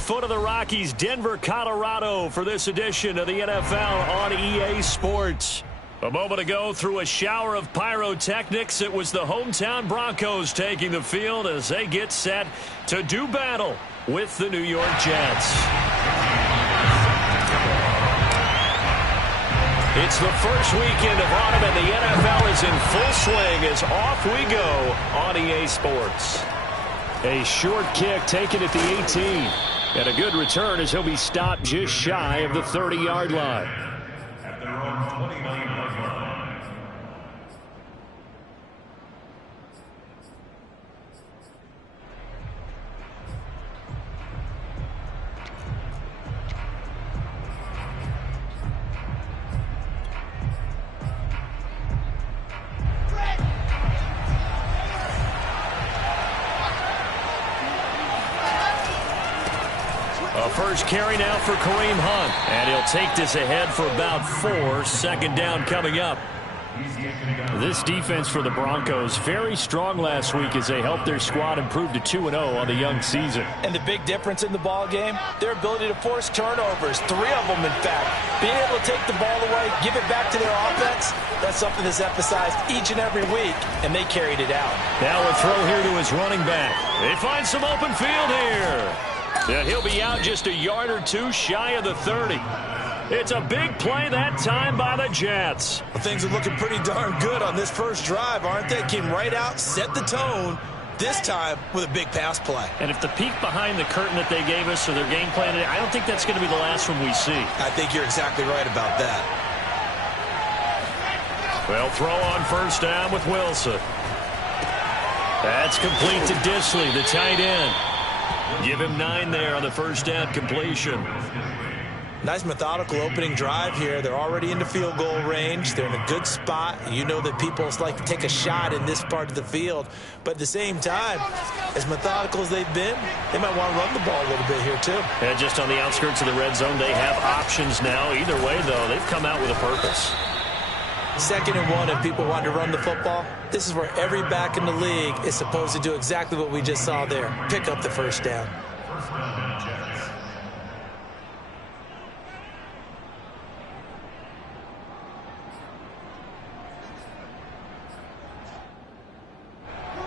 foot of the Rockies, Denver, Colorado, for this edition of the NFL on EA Sports. A moment ago, through a shower of pyrotechnics, it was the hometown Broncos taking the field as they get set to do battle with the New York Jets. It's the first weekend of autumn, and the NFL is in full swing as off we go on EA Sports. A short kick taken at the 18. And a good return as he'll be stopped just shy of the 30-yard line. At their own 29-yard line. First carry now for Kareem Hunt. And he'll take this ahead for about 4. Second down coming up. This defense for the Broncos, very strong last week as they helped their squad improve to 2-0 on the young season. And the big difference in the ball game, their ability to force turnovers, 3 of them in fact. Being able to take the ball away, give it back to their offense, that's something that's emphasized each and every week, and they carried it out. Now a throw here to his running back. They find some open field here. And he'll be out just a yard or 2 shy of the 30. It's a big play that time by the Jets. Well, things are looking pretty darn good on this first drive, aren't they? Came right out, set the tone, this time with a big pass play. And if the peek behind the curtain that they gave us or their game plan, I don't think that's going to be the last one we see. I think you're exactly right about that. Well, throw on first down with Wilson. That's complete to Disley, the tight end. Give him 9 there on the first down completion. Nice methodical opening drive here. They're already into field goal range. They're in a good spot. You know that people like to take a shot in this part of the field. But at the same time, as methodical as they've been, they might want to run the ball a little bit here too. And just on the outskirts of the red zone, they have options now. Either way, though, they've come out with a purpose. 2nd and 1, if people want to run the football, this is where every back in the league is supposed to do exactly what we just saw there. Pick up the first down.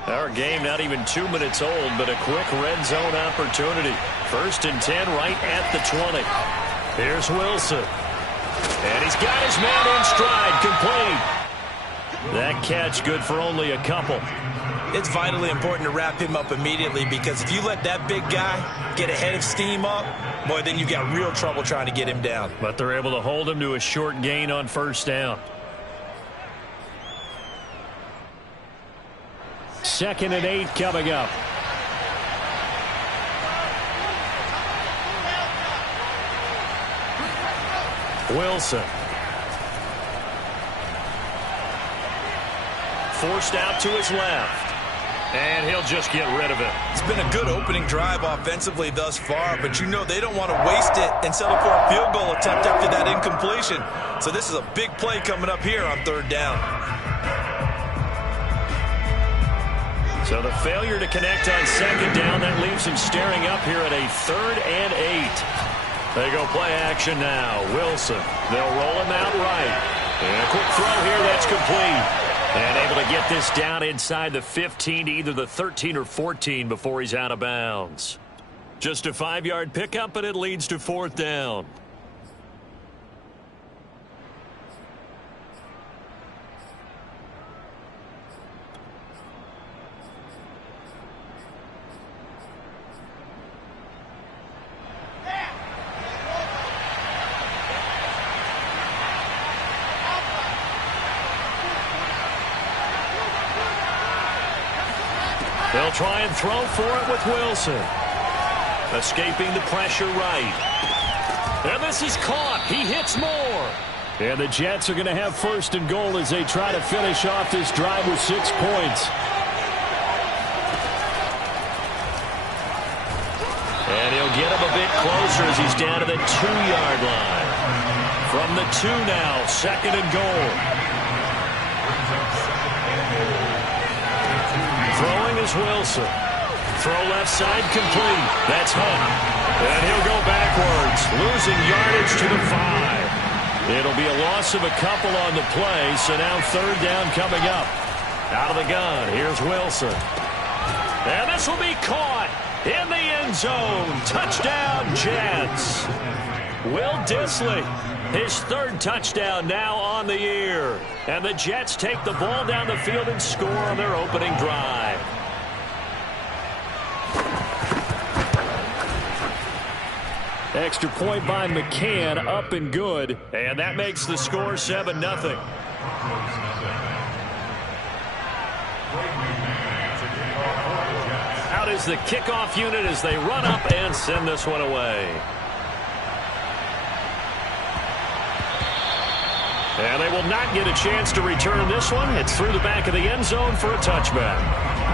Our game not even 2 minutes old, but a quick red zone opportunity. 1st and 10 right at the 20. Here's Wilson. And he's got his man in stride, complete. That catch good for only a couple. It's vitally important to wrap him up immediately because if you let that big guy get ahead of steam up, boy, then you got real trouble trying to get him down. But they're able to hold him to a short gain on first down. 2nd and 8 coming up. Wilson. Forced out to his left. And he'll just get rid of it. It's been a good opening drive offensively thus far, but you know they don't want to waste it and settle for a field goal attempt after that incompletion. So this is a big play coming up here on 3rd down. So the failure to connect on 2nd down, that leaves him staring up here at a 3rd and 8. They go play action now. Wilson. They'll roll him out right. And a quick throw here. That's complete. And able to get this down inside the 15 to either the 13 or 14 before he's out of bounds. Just a 5-yard pickup, and it leads to 4th down. They'll try and throw for it with Wilson. Escaping the pressure right. And this is caught. He hits more. And the Jets are going to have 1st and goal as they try to finish off this drive with 6 points. And he'll get him a bit closer as he's down to the 2-yard line. From the 2 now, 2nd and goal. Throwing is Wilson. Throw left side complete. That's Hunt. And losing yardage to the 5. It'll be a loss of a couple on the play, so now third down coming up. Out of the gun, here's Wilson. And this will be caught in the end zone. Touchdown, Jets. Will Dissly, his third touchdown now on the year. And the Jets take the ball down the field and score on their opening drive. Extra point by McCann, up and good. And that makes the score 7-0. Out is the kickoff unit as they run up and send this one away. And they will not get a chance to return this one. It's through the back of the end zone for a touchback.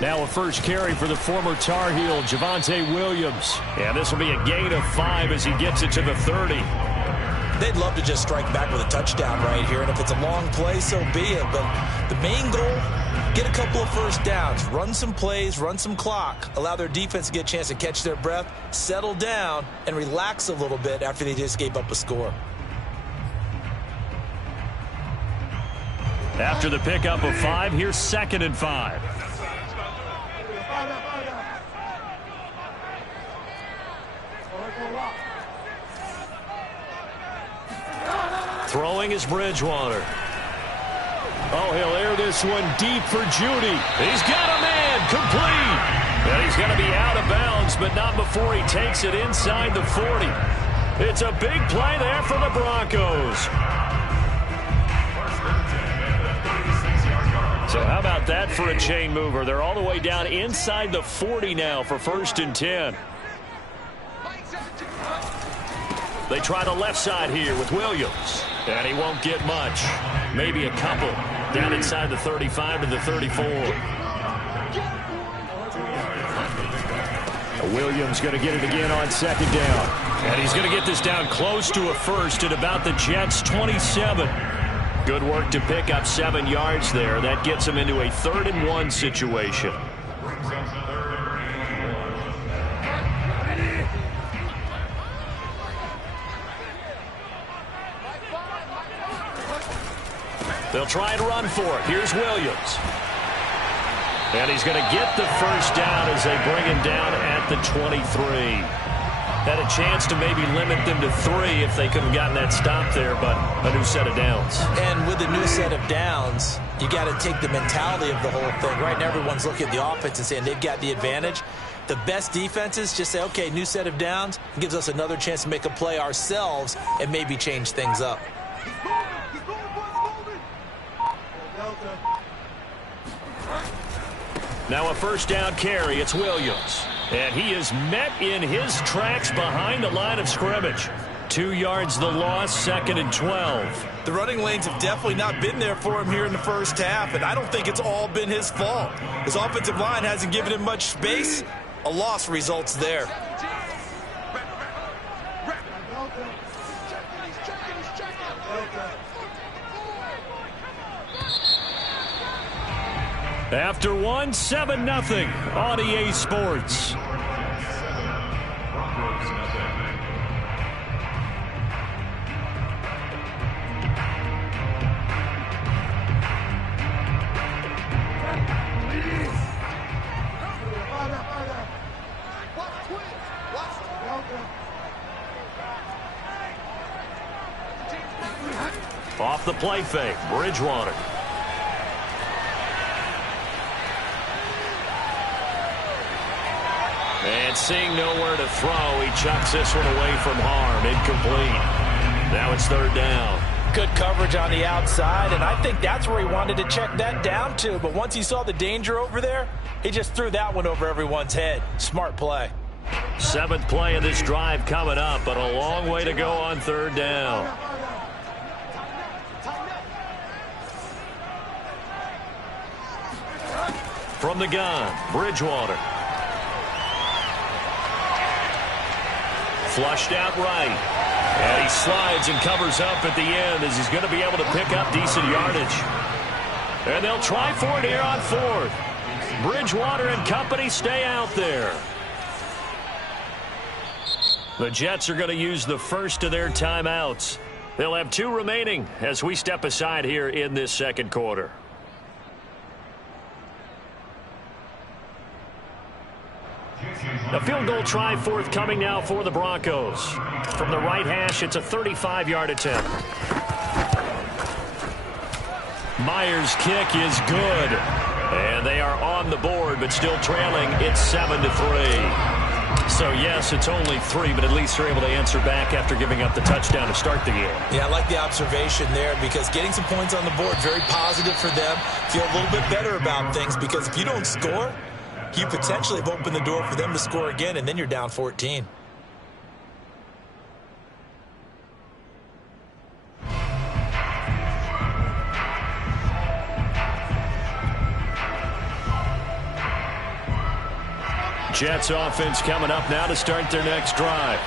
Now a first carry for the former Tar Heel, Javonte Williams. And this will be a gain of 5 as he gets it to the 30. They'd love to just strike back with a touchdown right here. And if it's a long play, so be it. But the main goal, get a couple of first downs. Run some plays, run some clock. Allow their defense to get a chance to catch their breath, settle down, and relax a little bit after they just gave up a score. After the pickup of 5, here's 2nd and 5. Throwing is Bridgewater. Oh, he'll air this one deep for Judy. He's got a man, complete. And he's going to be out of bounds, but not before he takes it inside the 40. It's a big play there for the Broncos. So how about that for a chain mover? They're all the way down inside the 40 now for 1st and 10. They try the left side here with Williams. And he won't get much. Maybe a couple. Down inside the 35 to the 34. Williams going to get it again on 2nd down. And he's going to get this down close to a first at about the Jets' 27. Good work to pick up 7 yards there. That gets him into a 3rd and 1 situation. They'll try and run for it. Here's Williams. And he's going to get the first down as they bring him down at the 23. Had a chance to maybe limit them to 3 if they could have gotten that stop there, but a new set of downs. And with the new set of downs, you got to take the mentality of the whole thing. Right now, everyone's looking at the offense and saying they've got the advantage. The best defenses just say, okay, new set of downs. It gives us another chance to make a play ourselves and maybe change things up. Now a first down carry. It's Williams. And he is met in his tracks behind the line of scrimmage. 2 yards the loss, 2nd and 12. The running lanes have definitely not been there for him here in the first half, and I don't think it's all been his fault. His offensive line hasn't given him much space. A loss results there. After 1, 7-0 on EA Sports. Off the play fake, Bridgewater. And seeing nowhere to throw, he chucks this one away from harm. Incomplete. Now it's 3rd down. Good coverage on the outside, and I think that's where he wanted to check that down to. But once he saw the danger over there, he just threw that one over everyone's head. Smart play. 7th play of this drive coming up, but a long way to go on 3rd down. From the gun, Bridgewater. Flushed out right. And he slides and covers up at the end as he's going to be able to pick up decent yardage. And they'll try for it here on fourth. Bridgewater and company stay out there. The Jets are going to use the first of their timeouts. They'll have 2 remaining as we step aside here in this second quarter. A field goal try forthcoming now for the Broncos. From the right hash, it's a 35-yard attempt. Myers' kick is good. And they are on the board, but still trailing. It's 7-3. So, yes, it's only 3, but at least they're able to answer back after giving up the touchdown to start the game. Yeah, I like the observation there because getting some points on the board, very positive for them. Feel a little bit better about things because if you don't score, you potentially have opened the door for them to score again, and then you're down 14. Jets offense coming up now to start their next drive.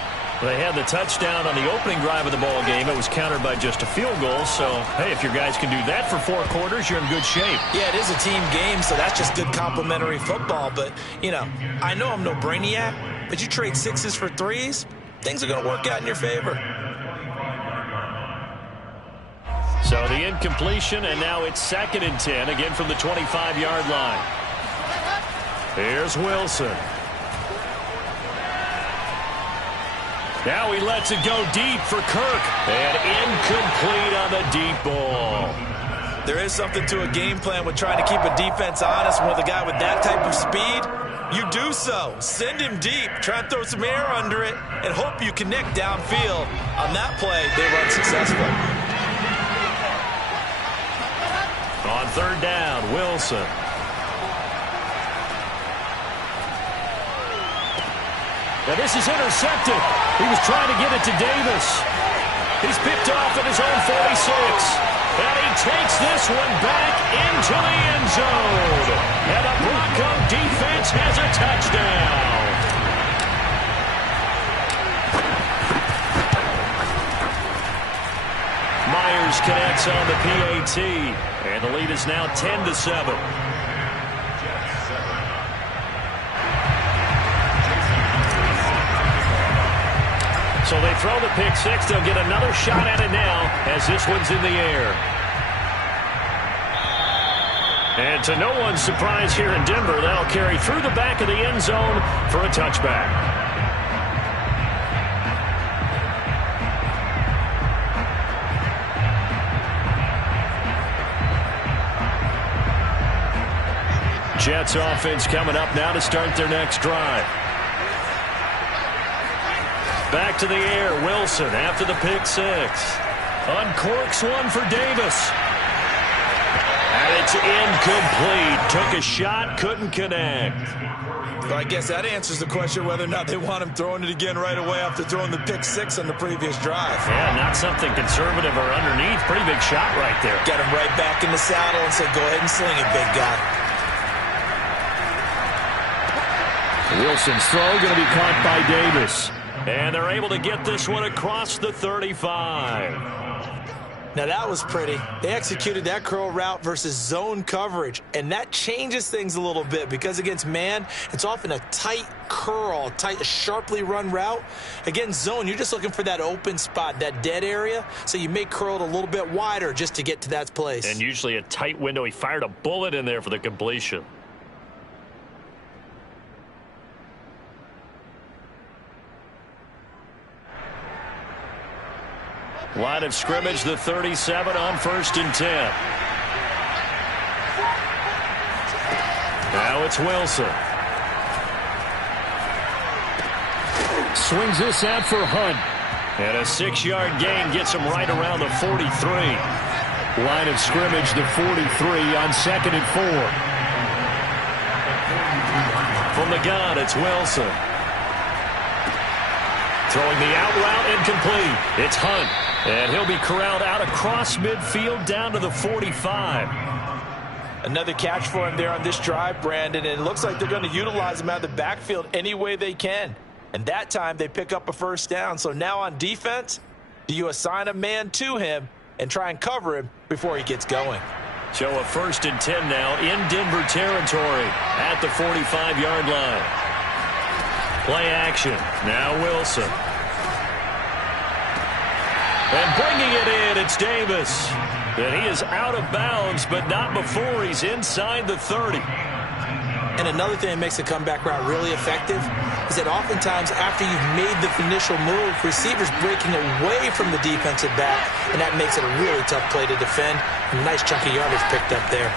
They had the touchdown on the opening drive of the ball game. It was countered by just a field goal. So, hey, if your guys can do that for 4 quarters, you're in good shape. Yeah, it is a team game, so that's just good complimentary football. But, you know, I know I'm no brainiac, but you trade 6s for 3s, things are going to work out in your favor. So the incompletion, and now it's 2nd and 10, again from the 25-yard line. Here's Wilson. Now he lets it go deep for Kirk. And incomplete on the deep ball. There is something to a game plan with trying to keep a defense honest. With a guy with that type of speed, you do so. Send him deep. Try and throw some air under it and hope you connect downfield. On that play, they were unsuccessful. On 3rd down, Wilson. Now this is intercepted. He was trying to get it to Davis. He's picked off at his own 46. And he takes this one back into the end zone. And the Bronco defense has a touchdown. Myers connects on the PAT. And the lead is now 10-7. So they throw the pick 6. They'll get another shot at it now as this one's in the air. And to no one's surprise here in Denver, they'll carry through the back of the end zone for a touchback. Jets offense coming up now to start their next drive. Back to the air, Wilson after the pick 6. Uncorks one for Davis. And it's incomplete. Took a shot, couldn't connect. Well, I guess that answers the question whether or not they want him throwing it again right away after throwing the pick 6 on the previous drive. Yeah, not something conservative or underneath. Pretty big shot right there. Got him right back in the saddle and said, go ahead and sling it, big guy. Wilson's throw going to be caught by Davis. And they're able to get this one across the 35. Now, that was pretty. They executed that curl route versus zone coverage, and that changes things a little bit because against man, it's often a tight curl, tight, sharply run route. Against zone, you're just looking for that open spot, that dead area, so you may curl it a little bit wider just to get to that place. And usually a tight window. He fired a bullet in there for the completion. Line of scrimmage, the 37 on 1st and 10. Now it's Wilson. Swings this out for Hunt. And a 6-yard gain gets him right around the 43. Line of scrimmage, the 43 on 2nd and 4. From the gun, it's Wilson. Throwing the out route incomplete. It's Hunt. And he'll be corralled out across midfield down to the 45. Another catch for him there on this drive, Brandon, and it looks like they're going to utilize him out of the backfield any way they can. And that time they pick up a first down. So now on defense, do you assign a man to him and try and cover him before he gets going? So a 1st and 10 now in Denver territory at the 45-yard line. Play action. Now Wilson. And bringing it in, it's Davis. And he is out of bounds, but not before he's inside the 30. And another thing that makes the comeback route really effective is that oftentimes after you've made the initial move, receivers breaking away from the defensive back, and that makes it a really tough play to defend. A nice chunk of yardage picked up there.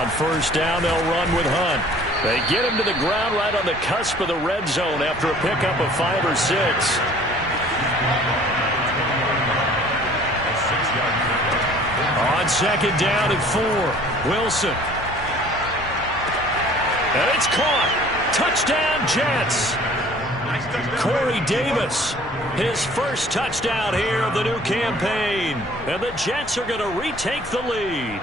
On 1st down, they'll run with Hunt. They get him to the ground right on the cusp of the red zone after a pickup of 5 or 6. On 2nd down and 4, Wilson. And it's caught. Touchdown, Jets. Corey Davis, his first touchdown here of the new campaign. And the Jets are going to retake the lead.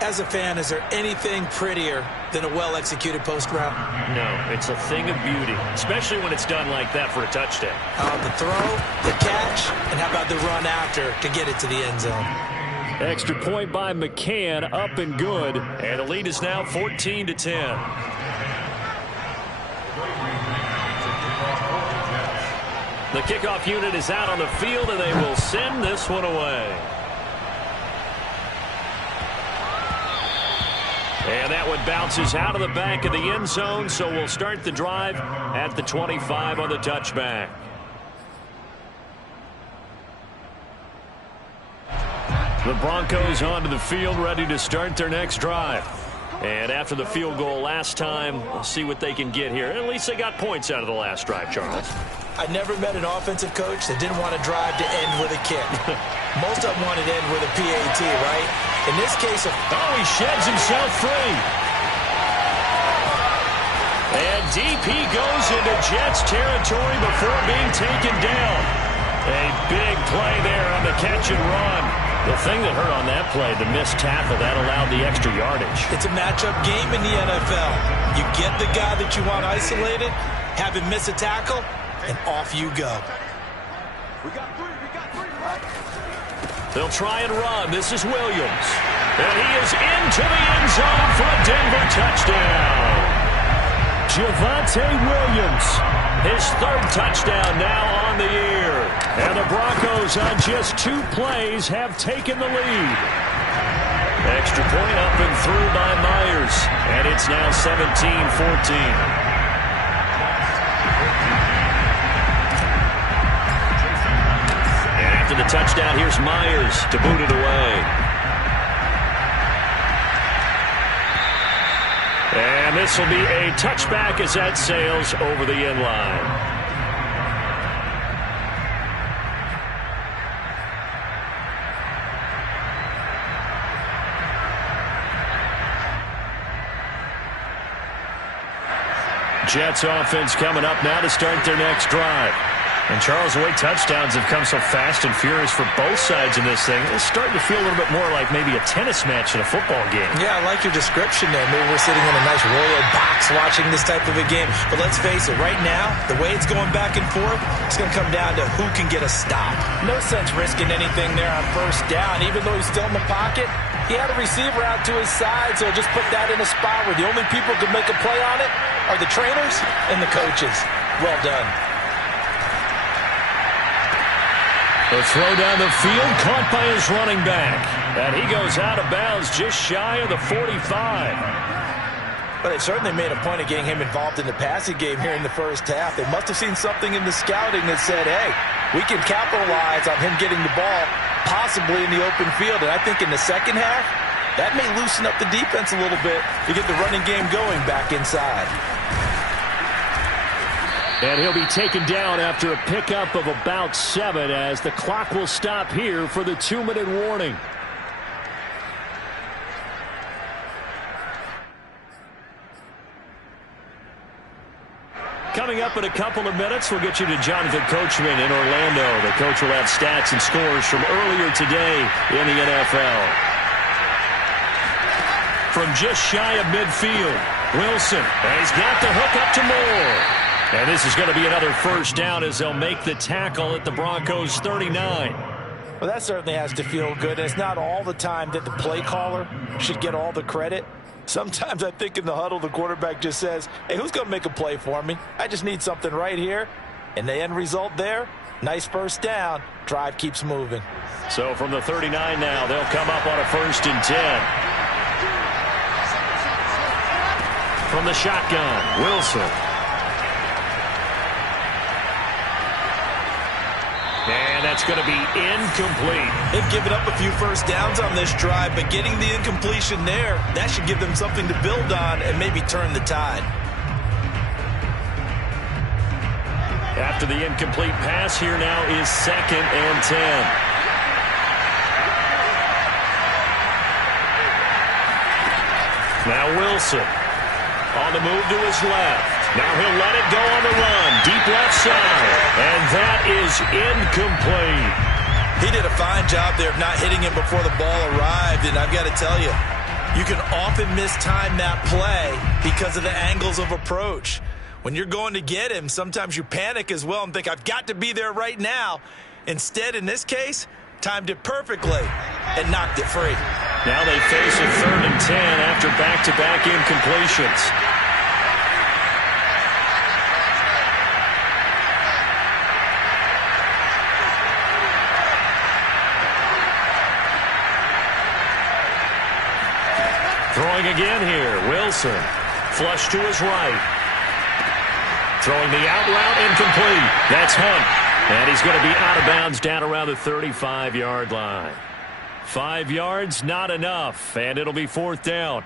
As a fan, is there anything prettier than a well-executed post route? No, it's a thing of beauty, especially when it's done like that for a touchdown. The throw, the catch, and how about the run after to get it to the end zone? Extra point by McCann, up and good, and the lead is now 14-10. The kickoff unit is out on the field, and they will send this one away. And that one bounces out of the back of the end zone, so we'll start the drive at the 25 on the touchback. The Broncos onto the field, ready to start their next drive. And after the field goal last time, we'll see what they can get here. At least they got points out of the last drive, Charles. I never met an offensive coach that didn't want to drive to end with a kick. Most of them wanted to end with a PAT, right? In this case, he sheds himself free. And DP goes into Jets territory before being taken down. A big play there on the catch and run. The thing that hurt on that play, the missed tackle, that allowed the extra yardage. It's a matchup game in the NFL. You get the guy that you want isolated, have him miss a tackle, and off you go. They'll try and run. This is Williams. And he is into the end zone for a Denver touchdown. Javonte Williams, his 3rd touchdown now on the year. And the Broncos on just 2 plays have taken the lead. Extra point up and through by Myers. And it's now 17-14. And after the touchdown, here's Myers to boot it away. And this will be a touchback as that sails over the end line. Jets offense coming up now to start their next drive. And Charles, the way touchdowns have come so fast and furious for both sides in this thing, it's starting to feel a little bit more like maybe a tennis match in a football game. Yeah, I like your description there. Maybe we're sitting in a nice royal box watching this type of a game. But let's face it, right now, the way it's going back and forth, it's going to come down to who can get a stop. No sense risking anything there on 1st down. Even though he's still in the pocket, he had a receiver out to his side, so just put that in a spot where the only people who can make a play on it are the trainers and the coaches. Well done. The throw down the field, caught by his running back. And he goes out of bounds just shy of the 45. But they certainly made a point of getting him involved in the passing game here in the 1st half. They must have seen something in the scouting that said, hey, we can capitalize on him getting the ball possibly in the open field. And I think in the 2nd half, that may loosen up the defense a little bit to get the running game going back inside. And he'll be taken down after a pickup of about 7 as the clock will stop here for the 2-minute warning. Coming up in a couple of minutes, we'll get you to Jonathan Coachman in Orlando. The coach will have stats and scores from earlier today in the NFL. from just shy of midfield. Wilson, and he's got the hook up to Moore. And this is going to be another first down as they'll make the tackle at the Broncos 39. Well, that certainly has to feel good. It's not all the time that the play caller should get all the credit. Sometimes I think in the huddle, the quarterback just says, hey, who's going to make a play for me? I just need something right here. And the end result there, nice first down. Drive keeps moving. So from the 39 now, they'll come up on a 1st and 10. From the shotgun, Wilson. And that's going to be incomplete. They've given up a few first downs on this drive, but getting the incompletion there, that should give them something to build on and maybe turn the tide. After the incomplete pass, here now is 2nd and 10. Now Wilson on the move to his left. Now he'll let it go on the run. Deep left side. And that is incomplete. He did a fine job there of not hitting him before the ball arrived. And I've got to tell you, you can often mistime that play because of the angles of approach. When you're going to get him, sometimes you panic as well and think, I've got to be there right now. Instead, in this case, timed it perfectly and knocked it free. Now they face a 3rd and 10 after back-to-back incompletions. Throwing again here, Wilson. Flush to his right. Throwing the out route, incomplete. That's Hunt. And he's going to be out of bounds down around the 35-yard line. 5 yards, not enough, and it'll be 4th down.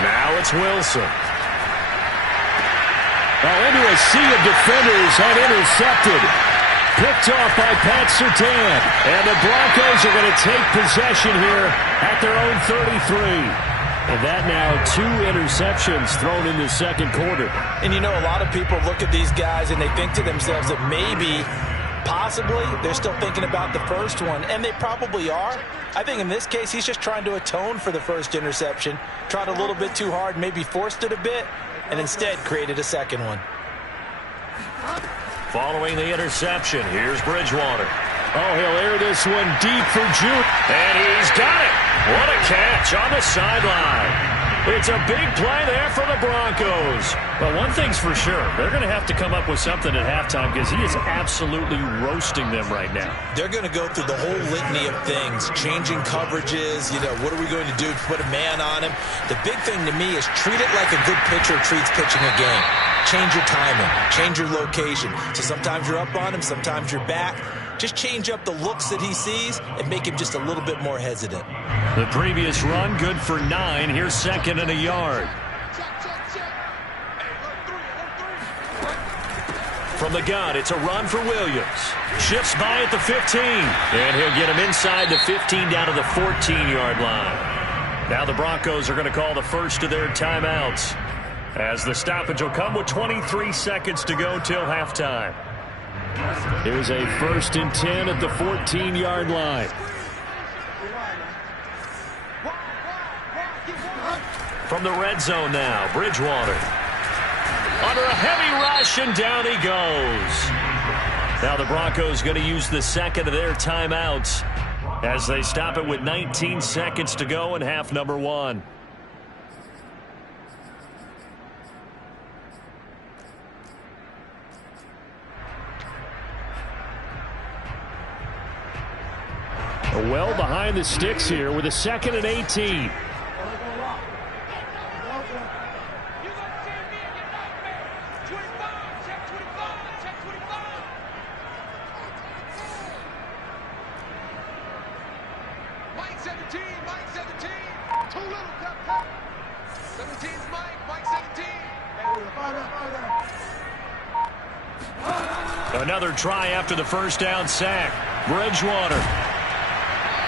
Now it's Wilson. Well, into a sea of defenders and intercepted. Picked off by Pat Surtain. And the Broncos are going to take possession here at their own 33. And that now 2 interceptions thrown in the 2nd quarter. And you know, a lot of people look at these guys and they think to themselves that maybe, possibly, they're still thinking about the first one. And they probably are. I think in this case, he's just trying to atone for the first interception. Tried a little bit too hard, maybe forced it a bit, and instead created a 2nd one. Following the interception, here's Bridgewater. Oh, he'll air this one deep for Jude. And he's got it. What a catch on the sideline. It's a big play there for the Broncos. But one thing's for sure, they're going to have to come up with something at halftime because he is absolutely roasting them right now. They're going to go through the whole litany of things, changing coverages, you know, what are we going to do to put a man on him? The big thing to me is treat it like a good pitcher treats pitching a game. Change your timing, change your location. So sometimes you're up on him, sometimes you're back. Just change up the looks that he sees and make him just a little bit more hesitant. The previous run, good for 9. Here's 2nd and a yard. From the gun, it's a run for Williams. Shifts by at the 15. And he'll get him inside the 15 down to the 14-yard line. Now the Broncos are going to call the first of their timeouts, as the stoppage will come with 23 seconds to go till halftime. Here's a 1st and 10 at the 14-yard line. From the red zone now, Bridgewater. Under a heavy rush, and down he goes. Now the Broncos going to use the 2nd of their timeouts as they stop it with 19 seconds to go in half number 1. Well behind the sticks here with a 2nd and 18. Mike 17, Mike 17. Too little, cut. 17's Mike 17. Another try after the first down sack. Bridgewater.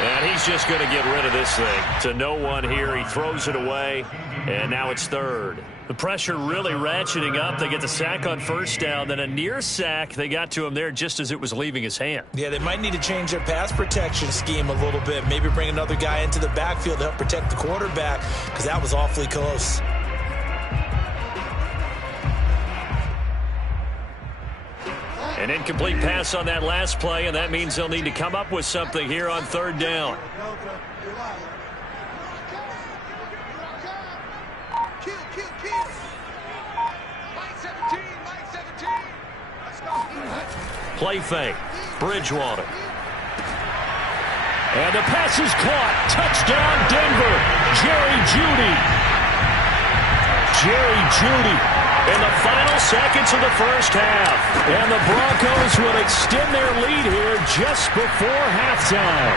And he's just going to get rid of this thing. To no one here. He throws it away, and now it's third. The pressure really ratcheting up. They get the sack on first down, then a near sack. They got to him there just as it was leaving his hand. Yeah, they might need to change their pass protection scheme a little bit. Maybe bring another guy into the backfield to help protect the quarterback, because that was awfully close. An incomplete pass on that last play, and that means they'll need to come up with something here on third down. Play fake. Bridgewater. And the pass is caught. Touchdown, Denver. Jerry Jeudy. Jerry Jeudy In the final seconds of the first half. And the Broncos will extend their lead here just before halftime.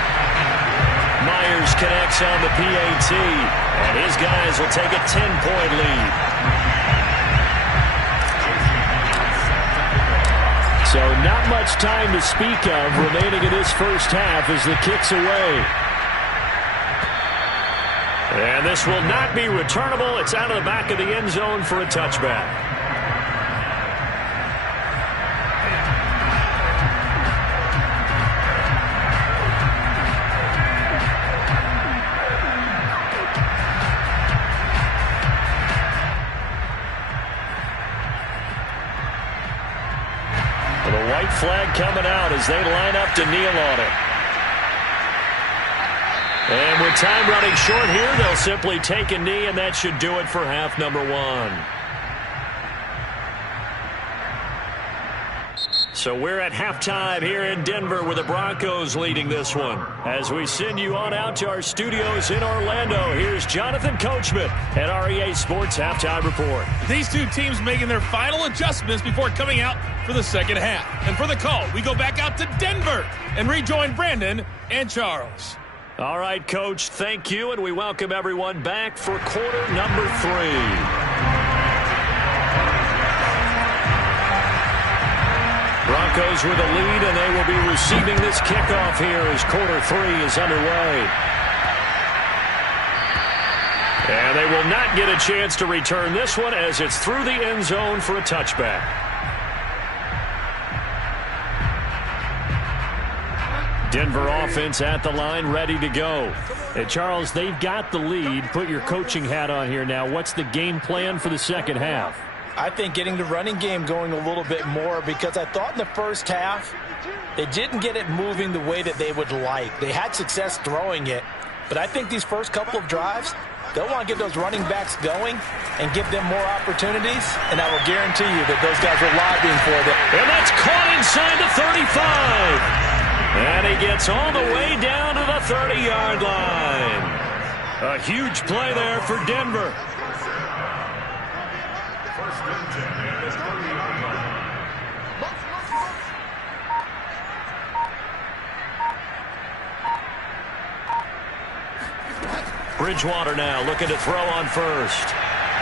Myers connects on the PAT, and his guys will take a 10-point lead. So not much time to speak of remaining in this first half as the kick's away. And this will not be returnable. It's out of the back of the end zone for a touchback. The white flag coming out as they line up to kneel on it. And with time running short here, they'll simply take a knee, and that should do it for half number one. So we're at halftime here in Denver with the Broncos leading this one. As we send you on out to our studios in Orlando, here's Jonathan Coachman at REA Sports Halftime Report. These two teams making their final adjustments before coming out for the second half. And for the call, we go back out to Denver and rejoin Brandon and Charles. All right, Coach, thank you, and we welcome everyone back for quarter number 3. Broncos with a lead, and they will be receiving this kickoff here as quarter 3 is underway. And they will not get a chance to return this one as it's through the end zone for a touchback. Denver offense at the line, ready to go. And Charles, they've got the lead. Put your coaching hat on here now. What's the game plan for the second half? I think getting the running game going a little bit more, because I thought in the first half they didn't get it moving the way that they would like. They had success throwing it, but I think these first couple of drives, they'll want to get those running backs going and give them more opportunities, and I will guarantee you that those guys are lobbying for them. And that's caught inside the 35. And he gets all the way down to the 30-yard line. A huge play there for Denver. First and 10 at the 30-yard line. Bridgewater now looking to throw on first.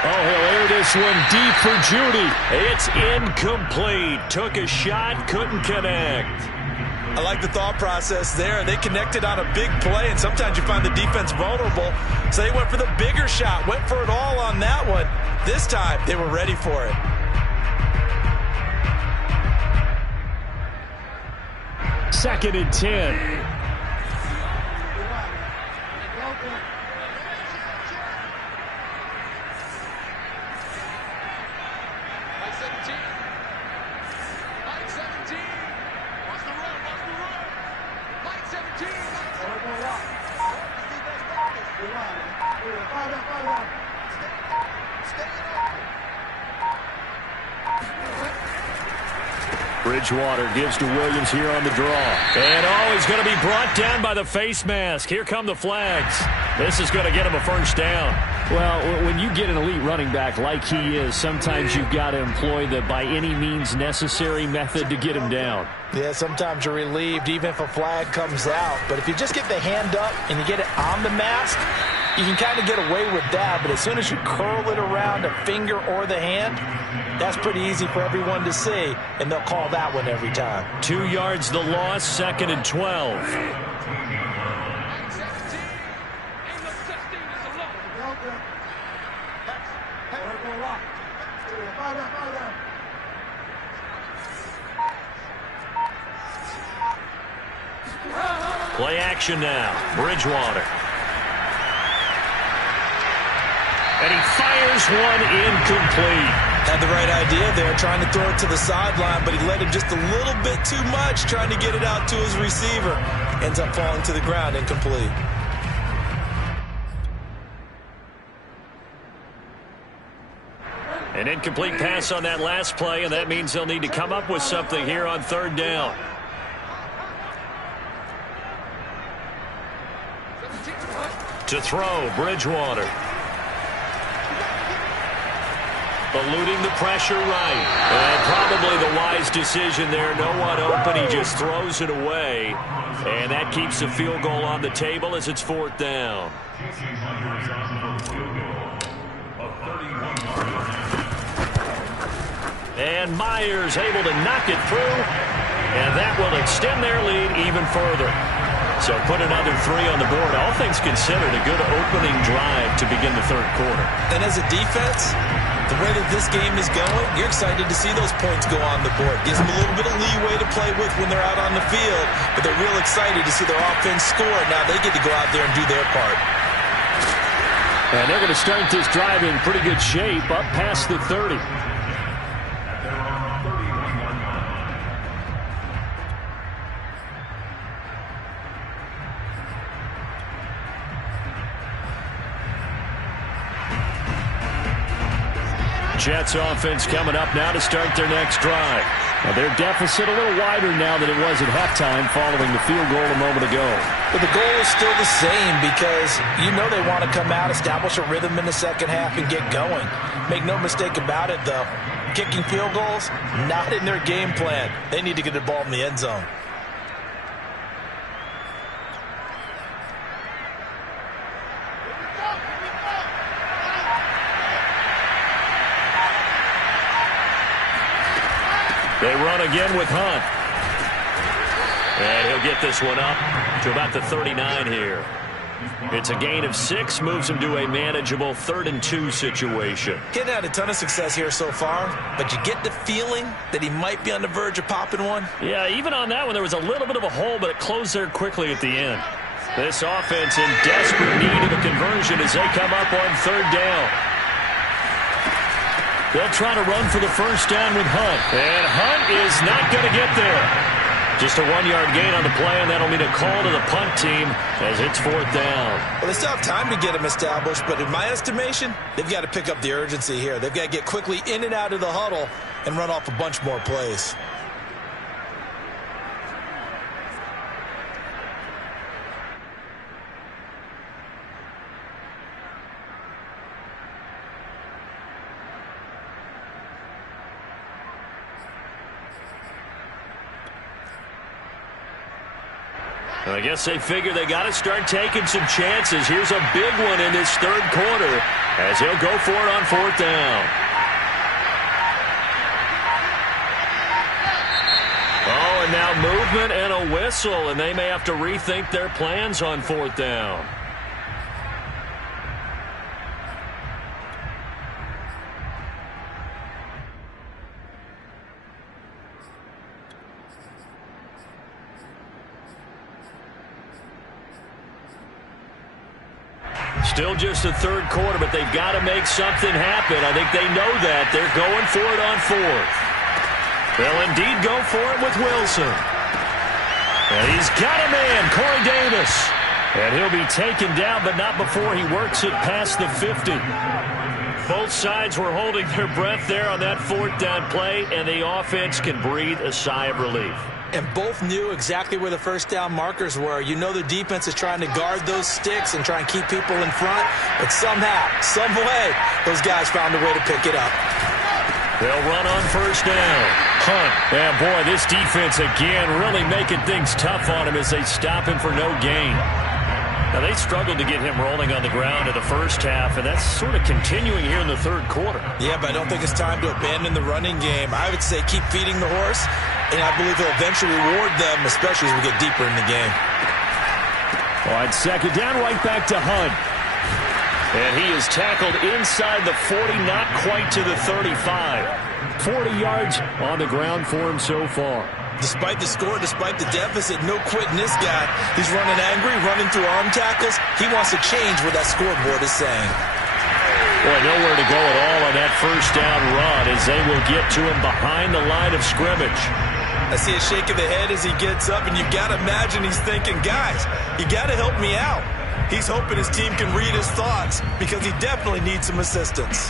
Oh, he'll air this one deep for Jeudy. It's incomplete. Took a shot, couldn't connect. I like the thought process there. They connected on a big play, and sometimes you find the defense vulnerable. So they went for the bigger shot, went for it all on that one. This time, they were ready for it. Second and 10. Bridgewater gives to Williams here on the draw. And he's going to be brought down by the face mask. Here come the flags. This is going to get him a first down. Well, when you get an elite running back like he is, sometimes you've got to employ the by any means necessary method to get him down. Yeah, sometimes you're relieved even if a flag comes out. But if you just get the hand up and you get it on the mask, you can kind of get away with that. But as soon as you curl it around a finger or the hand, that's pretty easy for everyone to see, and they'll call that one every time. 2 yards the loss, second and 12. Play action now. Bridgewater. And he fires one incomplete. Had the right idea there, trying to throw it to the sideline, but he let him just a little bit too much, trying to get it out to his receiver. Ends up falling to the ground, incomplete. An incomplete pass on that last play, and that means they'll need to come up with something here on third down. To throw, Bridgewater. Eluding the pressure right. And probably the wise decision there. No one open. He just throws it away. And that keeps the field goal on the table as it's fourth down. And Myers able to knock it through. And that will extend their lead even further. So put another 3 on the board. All things considered, a good opening drive to begin the third quarter. And as a defense, the way that this game is going, you're excited to see those points go on the board. Gives them a little bit of leeway to play with when they're out on the field, but they're real excited to see their offense score. Now they get to go out there and do their part. And they're going to start this drive in pretty good shape, up past the 30. Jets offense coming up now to start their next drive. Now their deficit a little wider now than it was at halftime following the field goal a moment ago. But the goal is still the same because you know they want to come out, establish a rhythm in the second half, and get going. Make no mistake about it, though. Kicking field goals, not in their game plan. They need to get the ball in the end zone. They run again with Hunt. And he'll get this one up to about the 39 here. It's a gain of 6, moves him to a manageable 3rd and 2 situation. He hadn't had a ton of success here so far, but you get the feeling that he might be on the verge of popping one. Yeah, even on that one, there was a little bit of a hole, but it closed there quickly at the end. This offense in desperate need of a conversion as they come up on 3rd down. They'll try to run for the first down with Hunt. And Hunt is not going to get there. Just a 1-yard gain on the play, and that'll mean a call to the punt team as it's 4th down. Well, they still have time to get him established, but in my estimation, they've got to pick up the urgency here. They've got to get quickly in and out of the huddle and run off a bunch more plays. I guess they figure they got to start taking some chances. Here's a big one in this 3rd quarter as he'll go for it on 4th down. Oh, and now movement and a whistle, and they may have to rethink their plans on 4th down. Still just the 3rd quarter, but they've got to make something happen. I think they know that. They're going for it on 4th. They'll indeed go for it with Wilson. And he's got a man, Corey Davis. And he'll be taken down, but not before he works it past the 50. Both sides were holding their breath there on that 4th down play, and the offense can breathe a sigh of relief. And both knew exactly where the first down markers were. You know the defense is trying to guard those sticks and try and keep people in front. But somehow, some way, those guys found a way to pick it up. They'll run on 1st down. Hunt. Yeah, boy, this defense again really making things tough on him as they stop him for no gain. Now, they struggled to get him rolling on the ground in the first half, and that's sort of continuing here in the 3rd quarter. Yeah, but I don't think it's time to abandon the running game. I would say keep feeding the horse, and I believe he'll eventually reward them, especially as we get deeper in the game. On 2nd down, right back to Hunt. And he is tackled inside the 40, not quite to the 35. 40 yards on the ground for him so far. Despite the score, despite the deficit, no quitting this guy. He's running angry, running through arm tackles. He wants to change what that scoreboard is saying. Boy, nowhere to go at all on that first down run as they will get to him behind the line of scrimmage. I see a shake of the head as he gets up, and you've got to imagine he's thinking, guys, you got to help me out. He's hoping his team can read his thoughts because he definitely needs some assistance.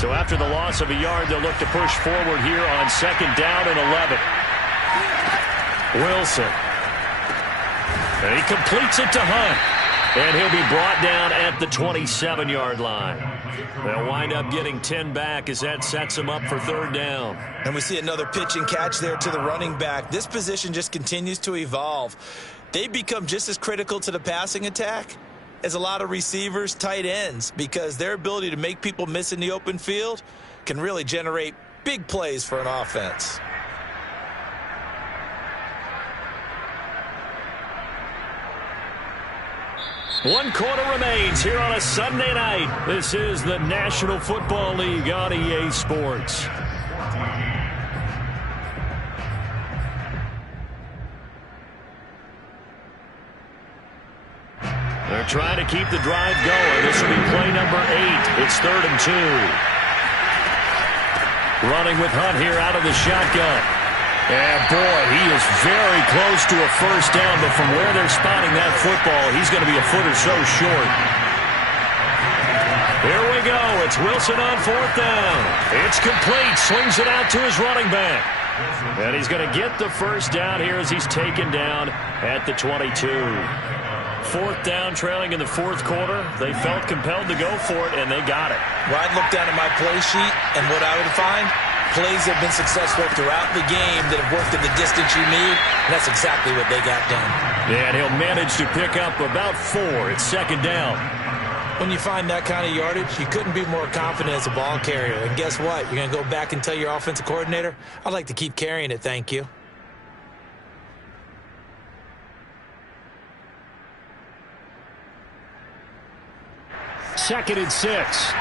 So after the loss of a yard, they'll look to push forward here on second down and 11. Wilson. And he completes it to Hunt. And he'll be brought down at the 27-yard line. They'll wind up getting 10 back as that sets him up for third down. And we see another pitch and catch there to the running back. This position just continues to evolve. They become just as critical to the passing attack as a lot of receivers, tight ends, because their ability to make people miss in the open field can really generate big plays for an offense. One quarter remains here on a Sunday night. This is the National Football League on EA Sports. They're trying to keep the drive going. This will be play number 8. It's 3rd and 2. Running with Hunt here out of the shotgun. And boy, he is very close to a first down, but from where they're spotting that football, he's going to be a foot or so short. Here we go. It's Wilson on 4th down. It's complete. Swings it out to his running back. And he's going to get the first down here as he's taken down at the 22. 4th down, trailing in the 4th quarter. They felt compelled to go for it, and they got it. Well, I'd look down at my play sheet, and what I would find, plays have been successful throughout the game that have worked in the distance you need, and that's exactly what they got done. Yeah, and he'll manage to pick up about 4. It's 2nd down. When you find that kind of yardage, you couldn't be more confident as a ball carrier. And guess what? You're going to go back and tell your offensive coordinator, I'd like to keep carrying it, thank you. Second and 6.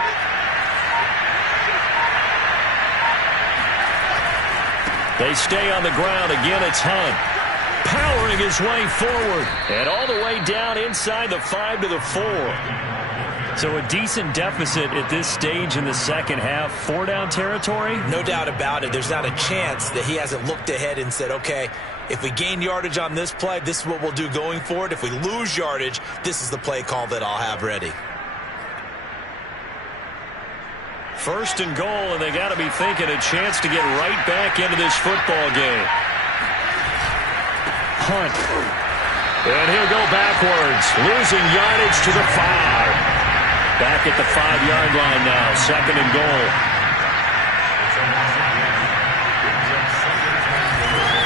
They stay on the ground. Again, it's Hunt. Powering his way forward. And all the way down inside the 5 to the 4. So a decent deficit at this stage in the second half. 4-down territory? No doubt about it. There's not a chance that he hasn't looked ahead and said, okay, if we gain yardage on this play, this is what we'll do going forward. If we lose yardage, this is the play call that I'll have ready. 1st and goal, and they got to be thinking a chance to get right back into this football game. Hunt. And he'll go backwards, losing yardage to the 5. Back at the 5-yard line now, 2nd and goal.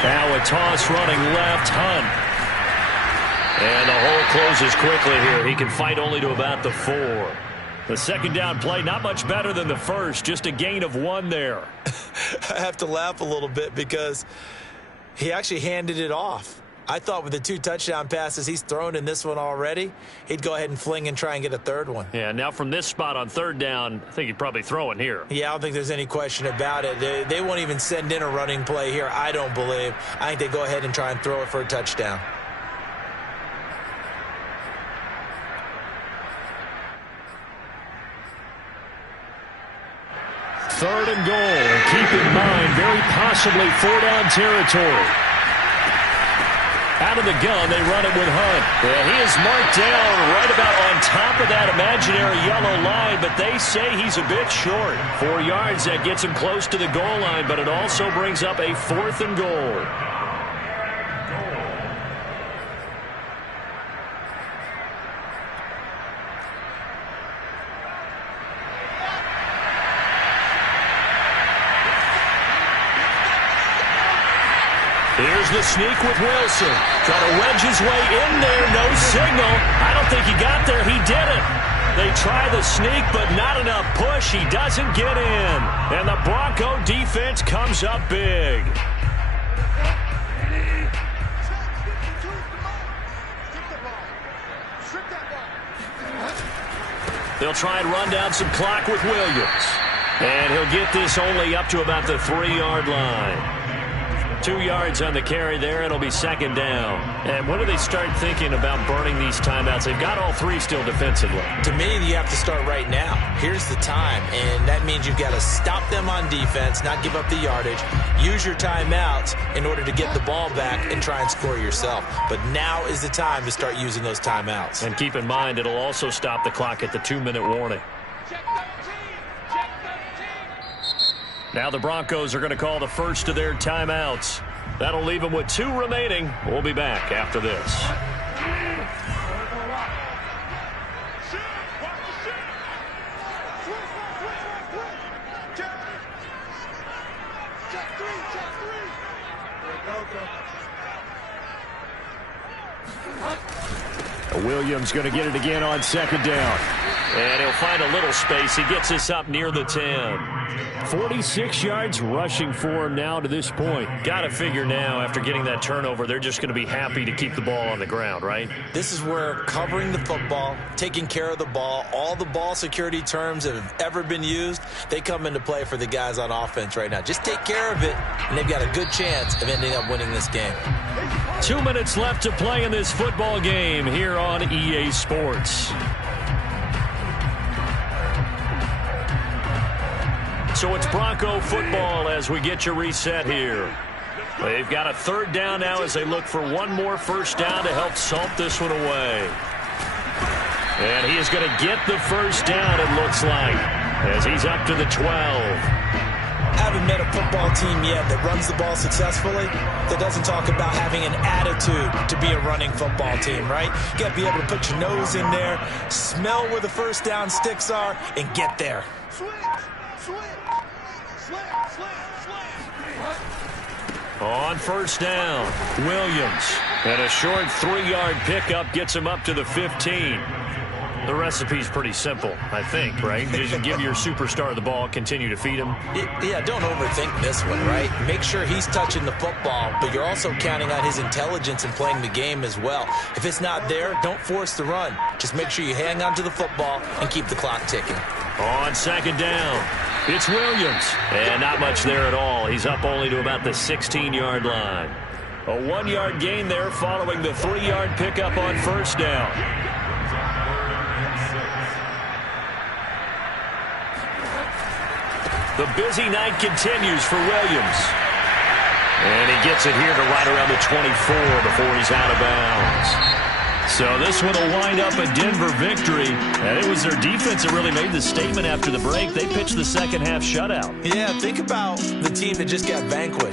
Now a toss running left, Hunt. And the hole closes quickly here. He can fight only to about the 4. The 2nd down play, not much better than the first, just a gain of 1 there. I have to laugh a little bit because he actually handed it off. I thought with the 2 touchdown passes he's thrown in this one already, he'd go ahead and fling and try and get a 3rd one. Yeah, now from this spot on 3rd down, I think he'd probably throw it here. Yeah, I don't think there's any question about it. They won't even send in a running play here, I don't believe. I think they go ahead and try and throw it for a touchdown. Third and goal. And keep in mind, very possibly 4-down territory. Out of the gun, they run it with Hunt. Well, he is marked down right about on top of that imaginary yellow line, but they say he's a bit short. 4 yards, that gets him close to the goal line, but it also brings up a 4th and goal. Here's the sneak with Wilson. Trying to wedge his way in there. No signal. I don't think he got there. He didn't. They try the sneak, but not enough push. He doesn't get in. And the Bronco defense comes up big. They'll try and run down some clock with Williams. And he'll get this only up to about the 3-yard line. 2 yards on the carry there. It'll be second down. And when do they start thinking about burning these timeouts? They've got all three still defensively. To me, you have to start right now. Here's the time, and that means you've got to stop them on defense, not give up the yardage, use your timeouts in order to get the ball back and try and score yourself. But now is the time to start using those timeouts. And keep in mind, it'll also stop the clock at the 2-minute warning. Now the Broncos are going to call the first of their timeouts. That'll leave them with 2 remaining. We'll be back after this. Williams going to get it again on second down. And he'll find a little space. He gets us up near the 10. 46 yards rushing for him now to this point. Got to figure now, after getting that turnover, they're just going to be happy to keep the ball on the ground, right? This is where covering the football, taking care of the ball, all the ball security terms that have ever been used, they come into play for the guys on offense right now. Just take care of it, and they've got a good chance of ending up winning this game. 2 minutes left to play in this football game here on EA Sports. So it's Bronco football as we get you reset here. They've got a third down now as they look for one more first down to help salt this one away. And he is going to get the first down, it looks like, as he's up to the 12. I haven't met a football team yet that runs the ball successfully that doesn't talk about having an attitude to be a running football team, right? You got to be able to put your nose in there, smell where the first down sticks are, and get there. On first down, Williams. And a short 3-yard pickup gets him up to the 15. The recipe's pretty simple, I think, right? Just give your superstar the ball, continue to feed him. Yeah, don't overthink this one, right? Make sure he's touching the football, but you're also counting on his intelligence in playing the game as well. If it's not there, don't force the run. Just make sure you hang on to the football and keep the clock ticking. On second down, it's Williams. And not much there at all. He's up only to about the 16-yard line. A 1-yard gain there following the 3-yard pickup on first down. The busy night continues for Williams. And he gets it here to right around the 24 before he's out of bounds. So this one will wind up a Denver victory. And it was their defense that really made the statement after the break. They pitched the second half shutout. Yeah, think about the team that just got vanquished.